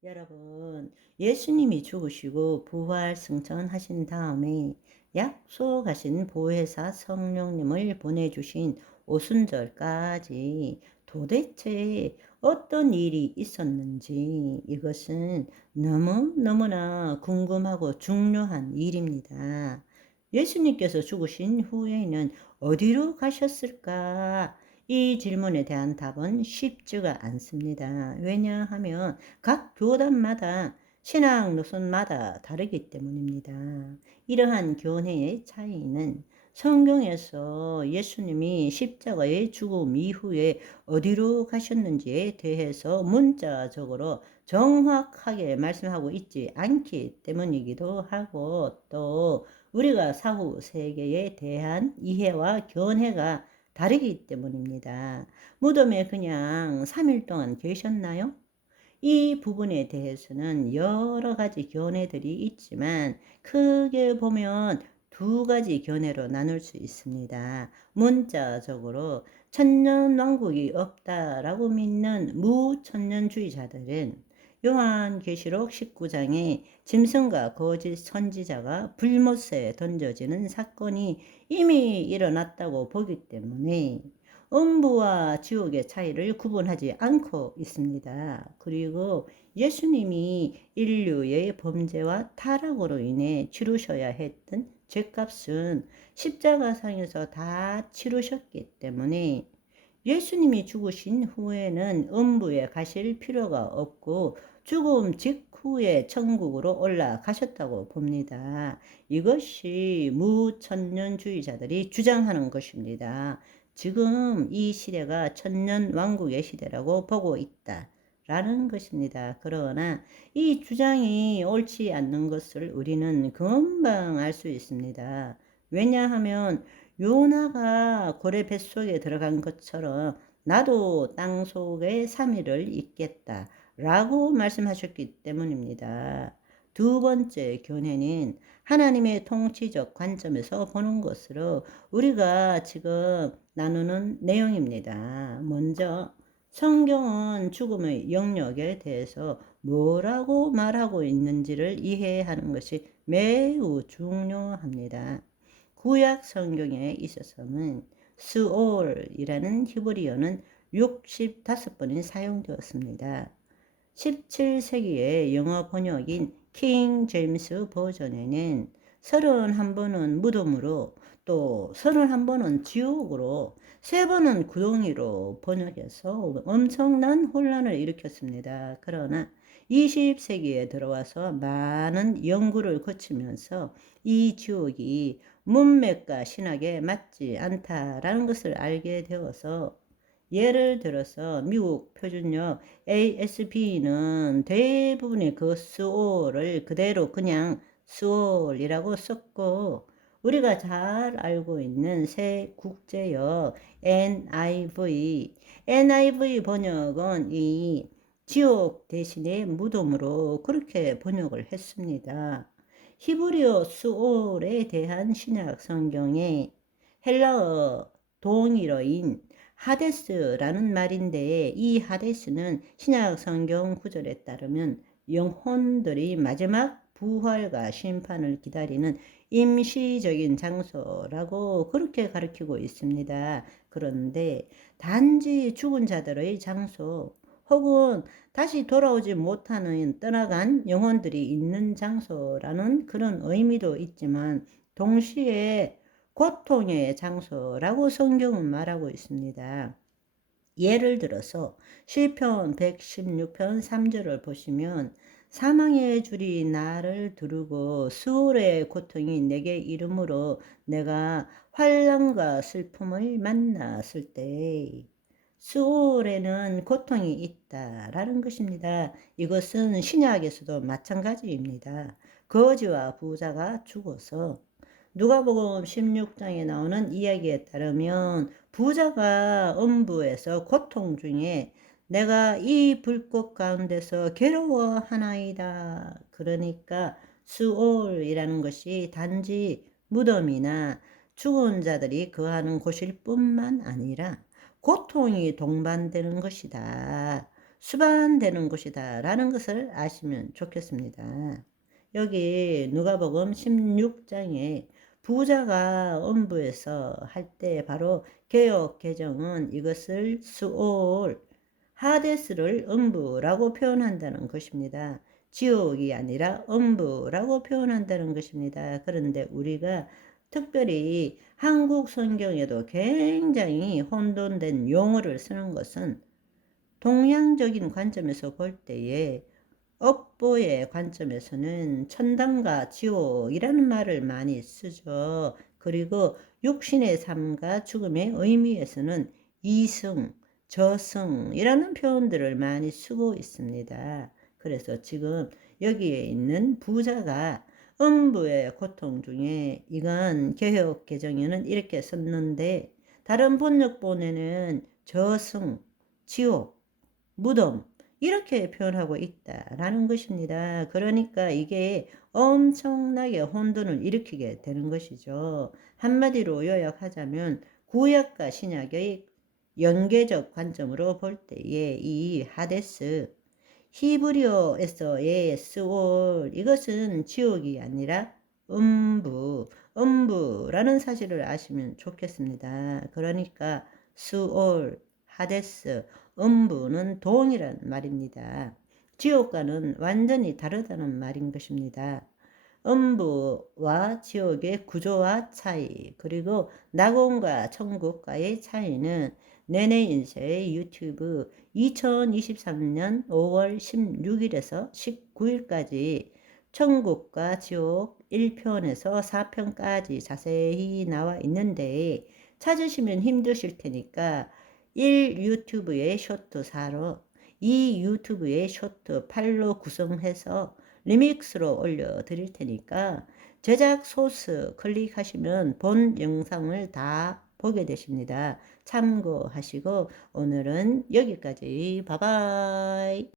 여러분, 예수님이 죽으시고 부활 승천하신 다음에 약속하신 보혜사 성령님을 보내주신 오순절까지 도대체 어떤 일이 있었는지 이것은 너무너무나 궁금하고 중요한 일입니다. 예수님께서 죽으신 후에는 어디로 가셨을까? 이 질문에 대한 답은 쉽지가 않습니다. 왜냐하면 각 교단마다 신앙 노선마다 다르기 때문입니다. 이러한 교회의 차이는 성경에서 예수님이 십자가의 죽음 이후에 어디로 가셨는지에 대해서 문자적으로 정확하게 말씀하고 있지 않기 때문이기도 하고, 또 우리가 사후 세계에 대한 이해와 견해가 다르기 때문입니다. 무덤에 그냥 3일 동안 계셨나요? 이 부분에 대해서는 여러 가지 견해들이 있지만 크게 보면 두 가지 견해로 나눌 수 있습니다. 문자적으로 천년왕국이 없다라고 믿는 무천년주의자들은 요한계시록 19장에 짐승과 거짓 선지자가 불못에 던져지는 사건이 이미 일어났다고 보기 때문에 음부와 지옥의 차이를 구분하지 않고 있습니다. 그리고 예수님이 인류의 범죄와 타락으로 인해 치르셔야 했던 죄값은 십자가상에서 다 치르셨기 때문에 예수님이 죽으신 후에는 음부에 가실 필요가 없고 죽음 직후에 천국으로 올라가셨다고 봅니다. 이것이 무천년주의자들이 주장하는 것입니다. 지금 이 시대가 천년왕국의 시대라고 보고 있다 라는 것입니다. 그러나 이 주장이 옳지 않는 것을 우리는 금방 알 수 있습니다. 왜냐하면 요나가 고래 뱃속에 들어간 것처럼 나도 땅 속에 3일을 있겠다 라고 말씀하셨기 때문입니다. 두 번째 견해는 하나님의 통치적 관점에서 보는 것으로 우리가 지금 나누는 내용입니다. 먼저 성경은 죽음의 영역에 대해서 뭐라고 말하고 있는지를 이해하는 것이 매우 중요합니다. 구약 성경에 있어서는 스올이라는 히브리어는 65번이 사용되었습니다. 17세기의 영어 번역인 킹 제임스 버전에는 31번은 무덤으로, 또 31번은 지옥으로, 3번은 구덩이로 번역해서 엄청난 혼란을 일으켰습니다. 그러나 20세기에 들어와서 많은 연구를 거치면서 이 지옥이 문맥과 신학에 맞지 않다라는 것을 알게 되어서, 예를 들어서 미국 표준역 ASB는 대부분의 그 스올을 그대로 그냥 스올이라고 썼고, 우리가 잘 알고 있는 새 국제역 NIV 번역은 이 지옥 대신에 무덤으로 그렇게 번역을 했습니다. 히브리어 스올에 대한 신약 성경에 헬라어 동일어인 하데스라는 말인데, 이 하데스는 신약 성경 구절에 따르면 영혼들이 마지막 부활과 심판을 기다리는 임시적인 장소라고 그렇게 가르치고 있습니다. 그런데 단지 죽은 자들의 장소 혹은 다시 돌아오지 못하는 떠나간 영혼들이 있는 장소라는 그런 의미도 있지만, 동시에 고통의 장소라고 성경은 말하고 있습니다. 예를 들어서 시편 116편 3절을 보시면, 사망의 줄이 나를 두르고 수월의 고통이 내게 이르므로 내가 환난과 슬픔을 만났을 때, 수월에는 고통이 있다라는 것입니다. 이것은 신약에서도 마찬가지입니다. 거지와 부자가 죽어서 누가복음 16장에 나오는 이야기에 따르면 부자가 음부에서 고통 중에 내가 이 불꽃 가운데서 괴로워하나이다. 그러니까 수올이라는 것이 단지 무덤이나 죽은 자들이 거하는 곳일 뿐만 아니라 고통이 동반되는 것이다. 수반되는 곳이다 라는 것을 아시면 좋겠습니다. 여기 누가복음 16장에 부자가 음부에서 할 때 바로 개역 개정은 이것을 수올 하데스를 음부라고 표현한다는 것입니다. 지옥이 아니라 음부라고 표현한다는 것입니다. 그런데 우리가 특별히 한국 성경에도 굉장히 혼돈된 용어를 쓰는 것은 동양적인 관점에서 볼 때에 업보의 관점에서는 천당과 지옥이라는 말을 많이 쓰죠. 그리고 육신의 삶과 죽음의 의미에서는 이승, 저승이라는 표현들을 많이 쓰고 있습니다. 그래서 지금 여기에 있는 부자가 음부의 고통 중에 이건 개역 개정에는 이렇게 썼는데 다른 번역본에는 저승, 지옥, 무덤 이렇게 표현하고 있다라는 것입니다. 그러니까 이게 엄청나게 혼돈을 일으키게 되는 것이죠. 한마디로 요약하자면 구약과 신약의 연계적 관점으로 볼 때에 이 하데스, 히브리어에서의 스올, 이것은 지옥이 아니라 음부라는 사실을 아시면 좋겠습니다. 그러니까 스올, 하데스, 음부는 동일한 말입니다. 지옥과는 완전히 다르다는 말인 것입니다. 음부와 지옥의 구조와 차이, 그리고 낙원과 천국과의 차이는 내내 인쇄의 유튜브 2023년 5월 16일에서 19일까지 천국과 지옥 1편에서 4편까지 자세히 나와 있는데 찾으시면 힘드실 테니까 1 유튜브의 쇼트 4로 2 유튜브의 쇼트 8로 구성해서 리믹스로 올려드릴 테니까 제작 소스 클릭하시면 본 영상을 다 보게 되십니다. 참고하시고 오늘은 여기까지. 바이바이.